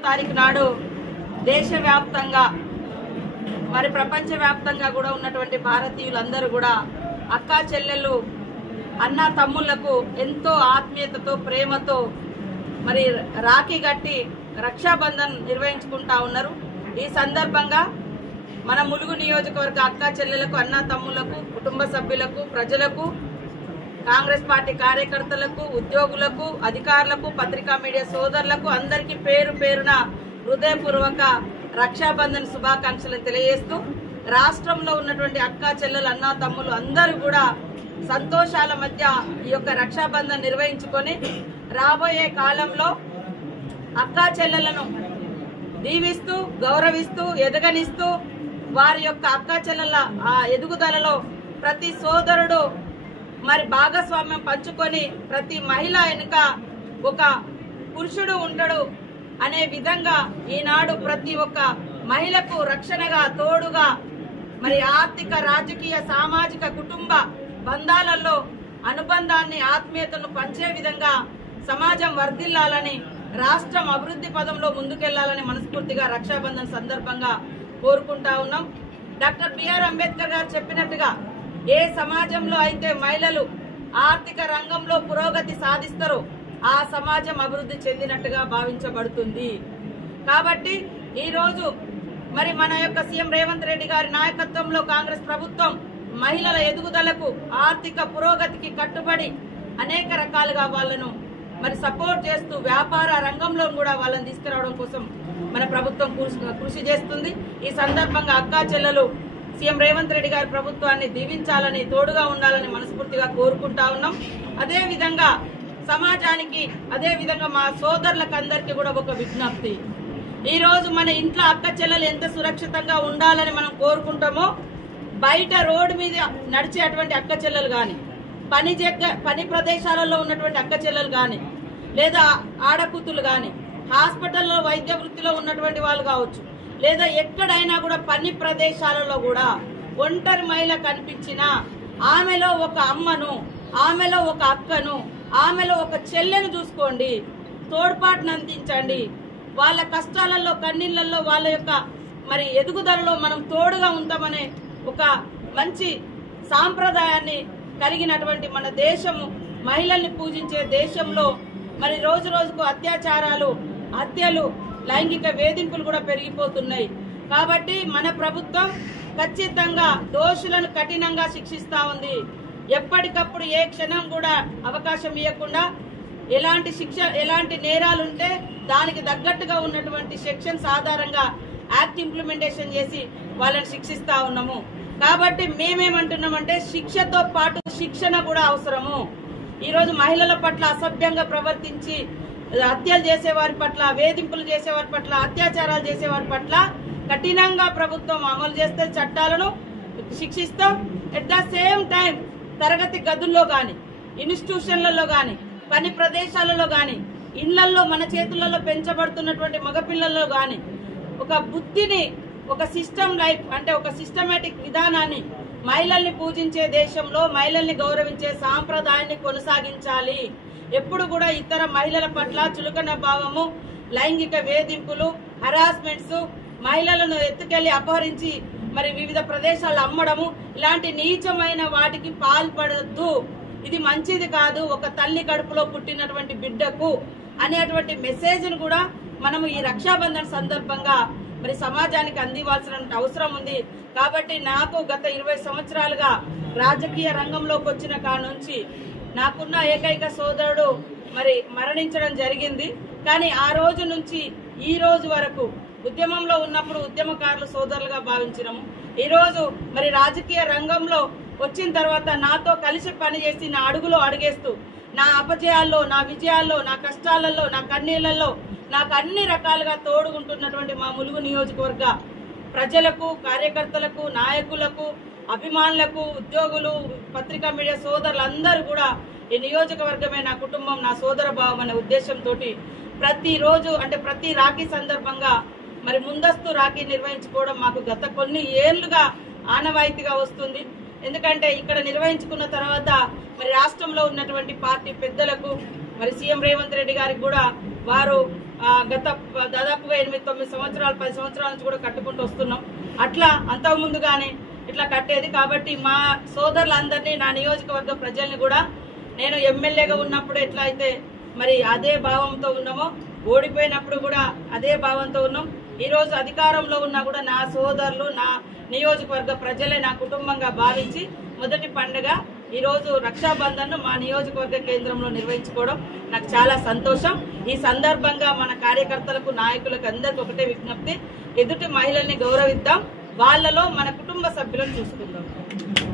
తారీఖు నాడు దేశవ్యాప్తంగా మరి ప్రపంచవ్యాప్తంగా కూడా ఉన్నటువంటి భారతీయులందరూ కూడా అక్కా చెల్లెళ్ళు అన్న తమ్ముళ్లకు ఎంతో ఆత్మీయతతో ప్రేమతో మరి రాఖీ కట్టి రక్షాబంధన్ నిర్వహించుకుంటా ఉన్నారు। ఈ సందర్భంగా మన ములుగు నియోజకవర్గ అక్కా చెల్లెలకు అన్న తమ్ముళ్లకు కుటుంబ సభ్యులకు ప్రజలకు కాంగ్రెస్ పార్టీ కార్యకర్తలకు ఉద్యోగులకు అధికారులకు పత్రికా మీడియా సోదరులకు అందరికీ పేరు పేరున హృదయపూర్వక రక్షాబంధన్ శుభాకాంక్షలు తెలియజేస్తూ రాష్ట్రంలో ఉన్నటువంటి అక్కా చెల్లెలు అన్న తమ్ములు అందరూ కూడా సంతోషాల మధ్య ఈ యొక్క రక్షాబంధన్ నిర్వహించుకొని రాబోయే కాలంలో అక్కా చెల్లెలను దీవిస్తూ గౌరవిస్తూ ఎదగనిస్తూ వారి యొక్క అక్కా చెల్లెల ఆ ఎదుగుదలలో ప్రతి సోదరుడు మరి భాగస్వామ్యం పంచుకొని ప్రతి మహిళ వెనుక ఒక పురుషుడు ఉంటాడు అనే విధంగా ఈనాడు ప్రతి ఒక్క మహిళకు రక్షణగా తోడుగా మరి ఆర్థిక రాజకీయ సామాజిక కుటుంబ బంధాలలో అనుబంధాన్ని ఆత్మీయతను పంచే విధంగా సమాజం వర్ధిల్లాలని రాష్ట్రం అభివృద్ధి పదంలో ముందుకెళ్లాలని మనస్ఫూర్తిగా రక్షాబంధన్ సందర్భంగా కోరుకుంటా ఉన్నాం। డాక్టర్ బిఆర్ అంబేద్కర్ గారు చెప్పినట్టుగా ఏ సమాజంలో అయితే మహిళలు ఆర్థిక రంగంలో పురోగతి సాధిస్తారో ఆ సమాజం అభివృద్ధి చెందినట్టుగా భావించబడుతుంది। కాబట్టి ఈ రోజు మరి మన యొక్క సీఎం రేవంత్ రెడ్డి గారి నాయకత్వంలో కాంగ్రెస్ ప్రభుత్వం మహిళల ఎదుగుదలకు ఆర్థిక పురోగతికి కట్టుబడి అనేక రకాలుగా వాళ్ళను మరి సపోర్ట్ చేస్తూ వ్యాపార రంగంలో కూడా వాళ్ళని తీసుకురావడం కోసం మన ప్రభుత్వం కృషి చేస్తుంది। ఈ సందర్భంగా అక్కా చెల్లెలు సీఎం రేవంత్ రెడ్డి గారి ప్రభుత్వాన్ని దీవించాలని తోడుగా ఉండాలని మనస్ఫూర్తిగా కోరుకుంటా ఉన్నాం। అదే విధంగా సమాజానికి అదే విధంగా మా సోదరులకు అందరికీ కూడా ఒక విజ్ఞప్తి, ఈ రోజు మన ఇంట్లో అక్క చెల్లెలు ఎంత సురక్షితంగా ఉండాలని మనం కోరుకుంటామో బయట రోడ్డు మీద నడిచేటువంటి అక్క చెల్లెలు గాని పని ప్రదేశాలలో ఉన్నటువంటి అక్క చెల్లెలు గాని లేదా ఆడకూతులు గాని హాస్పిటల్లో వైద్య వృత్తిలో ఉన్నటువంటి వాళ్ళు కావచ్చు లేదా ఎక్కడైనా కూడా పని ప్రదేశాలలో కూడా ఒంటరి మహిళ కనిపించినా ఆమెలో ఒక అమ్మను ఆమెలో ఒక అక్కను ఆమెలో ఒక చెల్లెను చూసుకోండి, తోడ్పాటును అందించండి। వాళ్ళ కష్టాలలో కన్నీళ్లలో వాళ్ళ యొక్క మరి ఎదుగుదలలో మనం తోడుగా ఉంటామనే ఒక మంచి సాంప్రదాయాన్ని కలిగినటువంటి మన దేశము మహిళల్ని పూజించే దేశంలో మరి రోజు రోజుకు అత్యాచారాలు హత్యలు లైంగిక వేధింపులు కూడా పెరిగిపోతున్నాయి। కాబట్టి మన ప్రభుత్వం ఖచ్చితంగా దోషులను కఠినంగా శిక్షిస్తా ఉంది। ఎప్పటికప్పుడు ఏ క్షణం కూడా అవకాశం ఇవ్వకుండా ఎలాంటి నేరాలుంటే దానికి తగ్గట్టుగా ఉన్నటువంటి సెక్షన్స్ ఆధారంగా యాక్ట్ ఇంప్లిమెంటేషన్ చేసి వాళ్ళని శిక్షిస్తా ఉన్నాము। కాబట్టి మేమేమంటున్నామంటే శిక్షతో పాటు శిక్షణ కూడా అవసరము। ఈరోజు మహిళల పట్ల అసభ్యంగా ప్రవర్తించి హత్యలు చేసేవారి పట్ల వేధింపులు చేసేవారి పట్ల అత్యాచారాలు చేసేవారి పట్ల కఠినంగా ప్రభుత్వం అమలు చేస్తే చట్టాలను శిక్షిస్తాం। ఎట్ ద సేమ్ టైం తరగతి గదుల్లో గాని ఇన్స్టిట్యూషన్లలో గాని పని ప్రదేశాలలో గాని ఇళ్లలో మన చేతులలో పెంచబడుతున్నటువంటి మగపిల్లల్లో గాని ఒక బుద్ధిని ఒక సిస్టమ్ లైఫ్ అంటే ఒక సిస్టమేటిక్ విధానాన్ని మహిళల్ని పూజించే దేశంలో మహిళల్ని గౌరవించే సాంప్రదాయాన్ని కొనసాగించాలి। ఎప్పుడు కూడా ఇతర మహిళల పట్ల చులకన భావము లైంగిక వేధింపులు హరాస్మెంట్స్ మహిళలను ఎత్తుకెళ్లి అపహరించి మరి వివిధ ప్రదేశాల్లో అమ్మడము ఇలాంటి నీచమైన వాటికి పాల్పడద్దు, ఇది మంచిది కాదు ఒక తల్లి కడుపులో పుట్టినటువంటి బిడ్డకు అనేటువంటి మెసేజ్ ను కూడా మనము ఈ రక్షాబంధన్ సందర్భంగా మరి సమాజానికి అందివ్వాల్సిన అవసరం ఉంది। కాబట్టి నాకు గత 20 సంవత్సరాలుగా రాజకీయ రంగంలోకి వచ్చిన కానుంచి నాకున్న ఏకైక సోదరుడు మరి మరణించడం జరిగింది। కానీ ఆ రోజు నుంచి ఈ రోజు వరకు ఉద్యమంలో ఉన్నప్పుడు ఉద్యమకారులు సోదరులుగా భావించినాము। ఈ రోజు మరి రాజకీయ రంగంలో వచ్చిన తర్వాత నాతో కలిసి పనిచేసి నా అడుగులో అడుగేస్తూ నా అపజయాల్లో నా విజయాల్లో నా కష్టాలలో నా కన్నీళ్లలో నాకు అన్ని రకాలుగా తోడుగుంటున్నటువంటి మా ములుగు నియోజకవర్గ ప్రజలకు కార్యకర్తలకు నాయకులకు అభిమానులకు ఉద్యోగులు పత్రికా మీడియా సోదరులందరూ కూడా ఈ నియోజకవర్గమే నా కుటుంబం నా సోదర భావం అనే ఉద్దేశంతో ప్రతిరోజు అంటే ప్రతి రాఖీ సందర్భంగా మరి ముందస్తు రాఖీ నిర్వహించుకోవడం మాకు గత కొన్ని ఏళ్లుగా ఆనవాయితీగా వస్తుంది। ఎందుకంటే ఇక్కడ నిర్వహించుకున్న తర్వాత మరి రాష్ట్రంలో ఉన్నటువంటి పార్టీ పెద్దలకు మరి సీఎం రేవంత్ రెడ్డి గారికి కూడా వారు గత దాదాపుగా 8-9 సంవత్సరాలు 10 సంవత్సరాల నుంచి కూడా కట్టుకుంటూ వస్తున్నాం. అట్లా అంతకుముందుగానే ఇట్లా కట్టేది. కాబట్టి మా సోదరులందరినీ, నా నియోజకవర్గ ప్రజల్ని కూడా నేను ఎమ్మెల్యేగా ఉన్నప్పుడు ఎట్లా అయితే మరి అదే భావంతో ఉన్నామో, ఓడిపోయినప్పుడు కూడా అదే భావంతో ఉన్నాం. ఈరోజు అధికారంలో ఉన్నా కూడా నా సోదరులు, నా నియోజకవర్గ ప్రజలే నా కుటుంబంగా భావించి మొదటి పండుగ ఈరోజు రక్షాబంధన్ను మా నియోజకవర్గ కేంద్రంలో నిర్వహించుకోవడం నాకు చాలా సంతోషం. ఈ సందర్భంగా మన కార్యకర్తలకు, నాయకులకు అందరికీ ఒకటే విజ్ఞప్తి, ఎదుటి మహిళల్ని గౌరవిద్దాం, వాళ్ళలో మన కుటుంబ సభ్యులను చూసుకుందాం.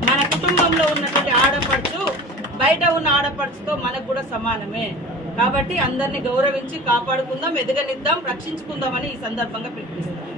మన కుటుంబంలో ఉన్నటువంటి ఆడపడుచు బయట ఉన్న ఆడపడుచుతో మనకు కూడా సమానమే. కాబట్టి అందరినీ గౌరవించి కాపాడుకుందాం, ఎదగనిద్దాం, రక్షించుకుందామని ఈ సందర్భంగా పిలుపునిస్తాం.